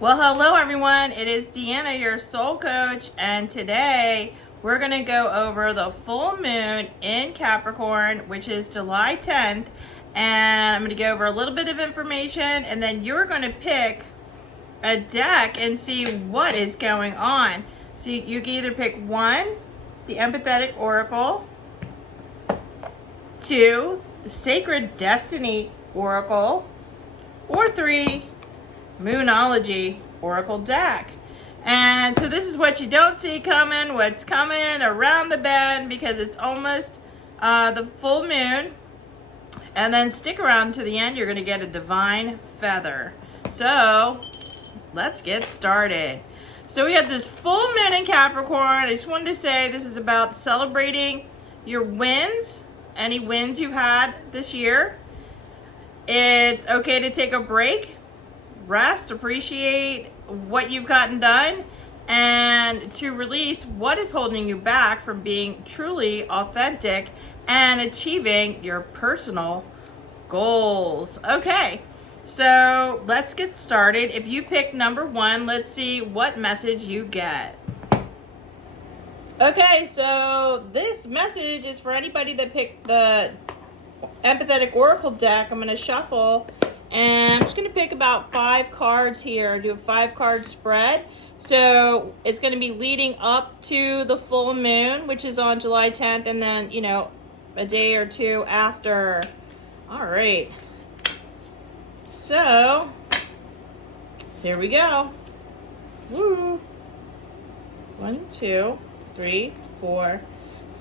Well, hello everyone. It is Deanna, your soul coach, and today we're going to go over the full moon in Capricorn, which is July 10th, and I'm going to go over a little bit of information, and then you're going to pick a deck and see what is going on. So you can either pick one, the Empathetic Oracle, two, the Sacred Destiny Oracle, or three, Moonology Oracle deck. And so this is what you don't see coming, what's coming around the bend, because it's almost the full moon. And then stick around to the end, you're going to get a divine feather. So let's get started. So we have this full moon in Capricorn. I just wanted to say this is about celebrating your wins, any wins you had this year. It's okay to take a break, rest, appreciate what you've gotten done, and to release what is holding you back from being truly authentic and achieving your personal goals. Okay, so let's get started. If you pick number one, let's see what message you get. Okay, so this message is for anybody that picked the Empathetic Oracle deck. I'm going to shuffle, and I'm just going to pick about 5 cards here, do a 5-card spread. So it's going to be leading up to the full moon, which is on July 10th, and then, a day or two after. All right. So, here we go. Woo. 1, 2, 3, 4,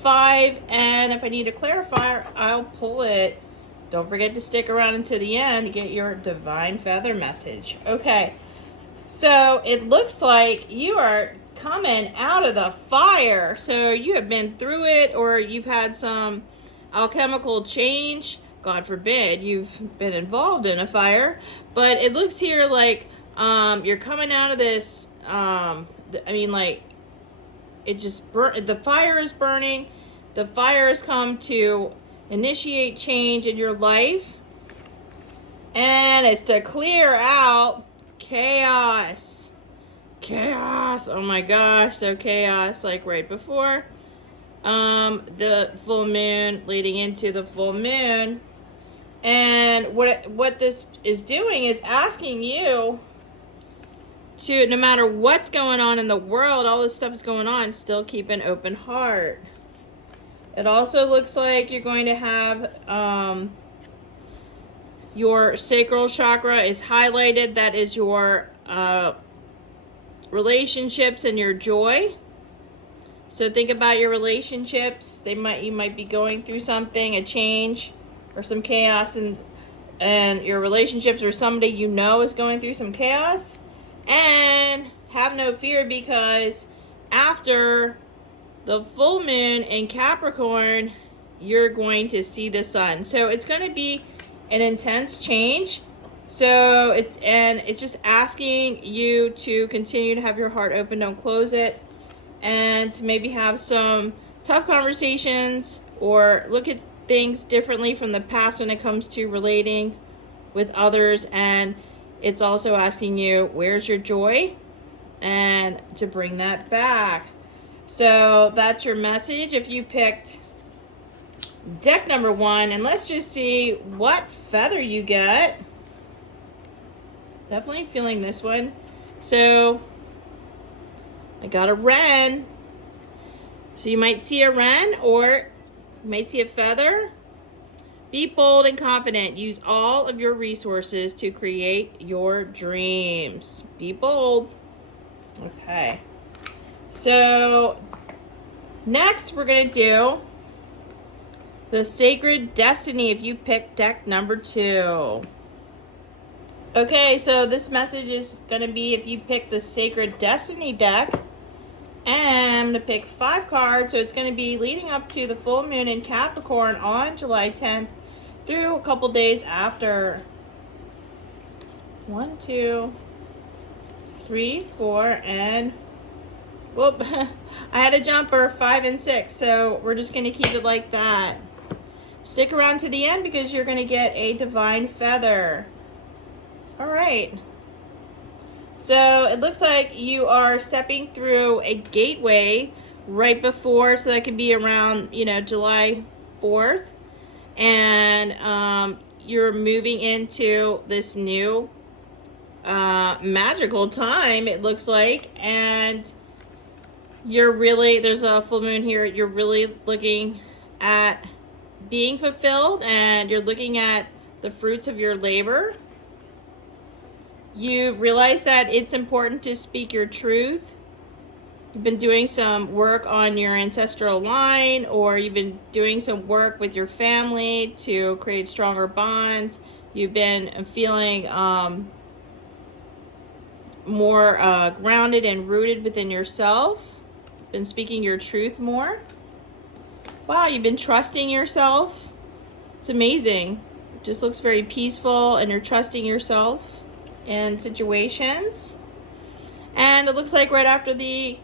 5. And if I need a clarifier, I'll pull it. Don't forget to stick around until the end to get your divine feather message. Okay, so it looks like you are coming out of the fire. So you have been through it, or you've had some alchemical change. God forbid you've been involved in a fire. But it looks here like you're coming out of this. It just burnt. The fire is burning. The fire has come to initiate change in your life, and it's to clear out chaos. Oh my gosh, so chaos, like right before the full moon, leading into the full moon. And what this is doing is asking you to, no matter what's going on in the world, all this stuff is going on, still keep an open heart. It also looks like you're going to have your sacral chakra is highlighted. That is your relationships and your joy. So think about your relationships. You might be going through something, a change or some chaos, and your relationships, or somebody you know is going through some chaos. And have no fear, because after the full moon in Capricorn, you're going to see the sun. So it's going to be an intense change. So it's just asking you to continue to have your heart open, don't close it, and to maybe have some tough conversations or look at things differently from the past when it comes to relating with others. And it's also asking you, where's your joy, and to bring that back. So that's your message if you picked deck number 1. And let's just see what feather you get. Definitely feeling this one. So I got a wren. So you might see a wren, or you might see a feather. Be bold and confident. Use all of your resources to create your dreams. Be bold. Okay. So next we're going to do the Sacred Destiny if you pick deck number 2. Okay, so this message is going to be if you pick the Sacred Destiny deck. And I'm going to pick 5 cards. So it's going to be leading up to the full moon in Capricorn on July 10th through a couple days after. 1, 2, 3, 4, and whoop, I had a jumper, 5 and 6. So we're just going to keep it like that. Stick around to the end because you're going to get a divine feather. All right. So it looks like you are stepping through a gateway right before, so that could be around, July 4th. And you're moving into this new magical time, it looks like. And there's a full moon here, you're really looking at being fulfilled, and you're looking at the fruits of your labor. You've realized that it's important to speak your truth. You've been doing some work on your ancestral line, or you've been doing some work with your family to create stronger bonds. You've been feeling more grounded and rooted within yourself. Been speaking your truth more. Wow, you've been trusting yourself. It's amazing. It just looks very peaceful, and you're trusting yourself in situations. And it looks like right after the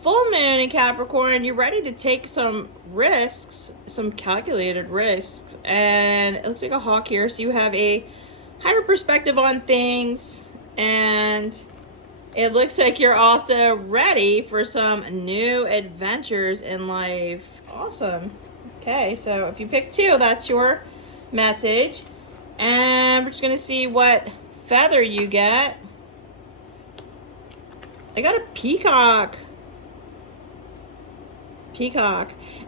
full moon in Capricorn, you're ready to take some risks, some calculated risks. And it looks like a hawk here, so you have a higher perspective on things. And it looks like you're also ready for some new adventures in life. Awesome. Okay, so if you pick 2, that's your message. And we're just going to see what feather you get. I got a peacock.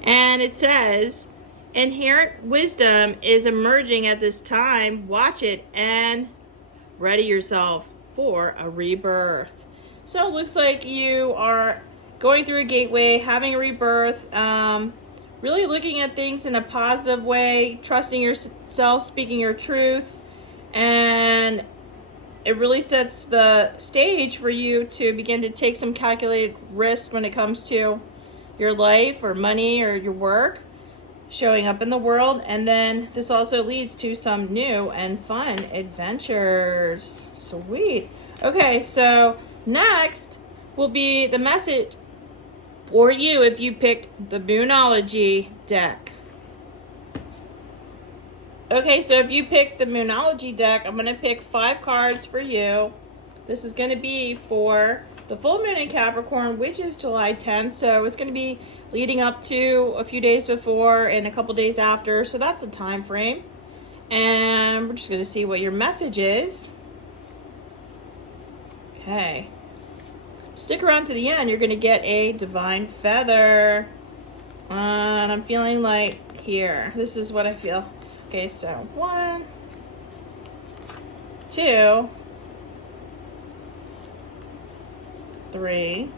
And it says, inherent wisdom is emerging at this time. Watch it and ready yourself for a rebirth. So it looks like you are going through a gateway, having a rebirth, really looking at things in a positive way, trusting yourself, speaking your truth, and it really sets the stage for you to begin to take some calculated risks when it comes to your life or money or your work, showing up in the world. And then this also leads to some new and fun adventures. Sweet. Okay, so next will be the message for you if you picked the Moonology deck. Okay, so if you picked the Moonology deck, I'm going to pick 5 cards for you. This is going to be for the full moon in Capricorn, which is July 10th. So it's going to be leading up to a few days before and a couple days after. So that's the time frame. And we're just going to see what your message is. Okay. Stick around to the end. You're going to get a divine feather. And I'm feeling like here. This is what I feel. Okay, so 1, 2, 3.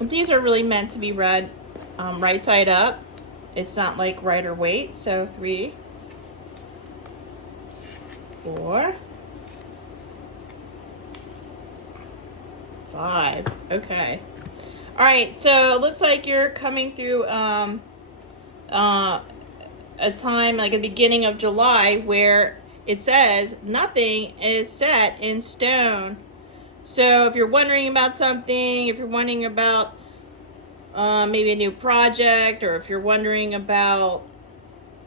These are really meant to be read right side up. It's not like Rider Waite. So 3, 4, 5. Okay. All right. So it looks like you're coming through a time like at the beginning of July where it says nothing is set in stone. So if you're wondering about something, if you're wondering about maybe a new project, or if you're wondering about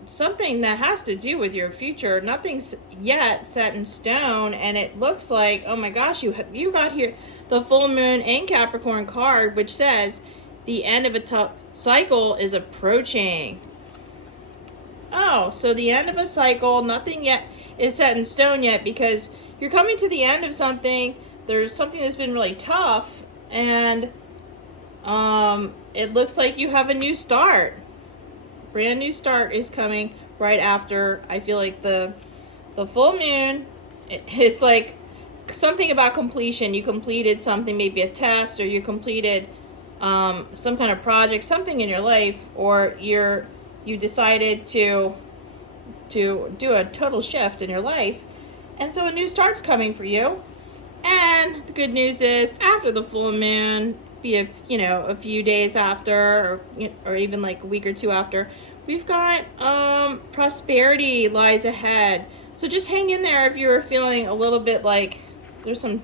something that has to do with your future, nothing's yet set in stone. And it looks like, oh my gosh, you got here the full moon in Capricorn card, which says the end of a tough cycle is approaching. Oh, so the end of a cycle, nothing yet is set in stone yet, because you're coming to the end of something. There's something that's been really tough, and it looks like you have a new start. Brand new start is coming right after, I feel like, the full moon. It's like something about completion. You completed something, maybe a test, or you completed some kind of project, something in your life, or you decided to do a total shift in your life. And so a new start's coming for you. And the good news is, after the full moon, be a few days after, or even like a week or 2 after, we've got prosperity lies ahead. So just hang in there if you're feeling a little bit like there's some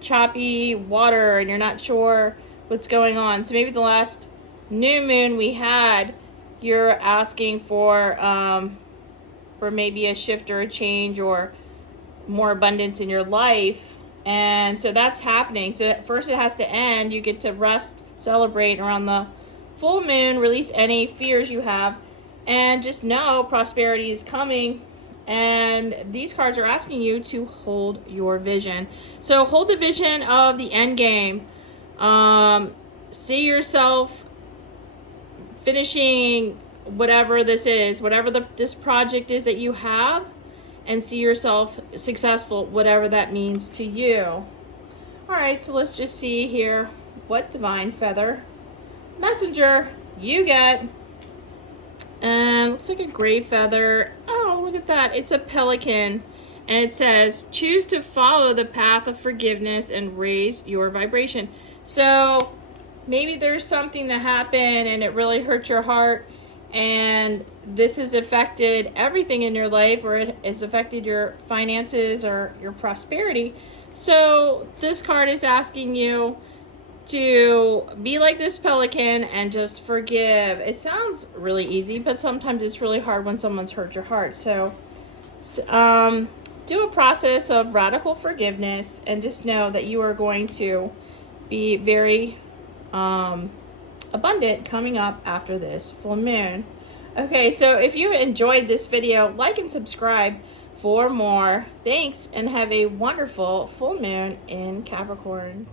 choppy water and you're not sure what's going on. So maybe the last new moon we had, you're asking for maybe a shift or a change or more abundance in your life. And so that's happening. So at first it has to end. You get to rest, celebrate around the full moon, release any fears you have, and just know prosperity is coming. And these cards are asking you to hold your vision. So hold the vision of the end game. See yourself finishing whatever this is, whatever this project is that you have, and see yourself successful, whatever that means to you. All right, so let's just see here what divine feather messenger you get. And looks like a gray feather. Oh, look at that. It's a pelican. And it says, choose to follow the path of forgiveness and raise your vibration. So maybe there's something that happened and it really hurt your heart, and this has affected everything in your life, or it has affected your finances or your prosperity. So this card is asking you to be like this pelican and just forgive. It sounds really easy, but sometimes it's really hard when someone's hurt your heart. So do a process of radical forgiveness, and just know that you are going to be very abundant coming up after this full moon. Okay, so if you enjoyed this video, like and subscribe for more. Thanks, and have a wonderful full moon in Capricorn.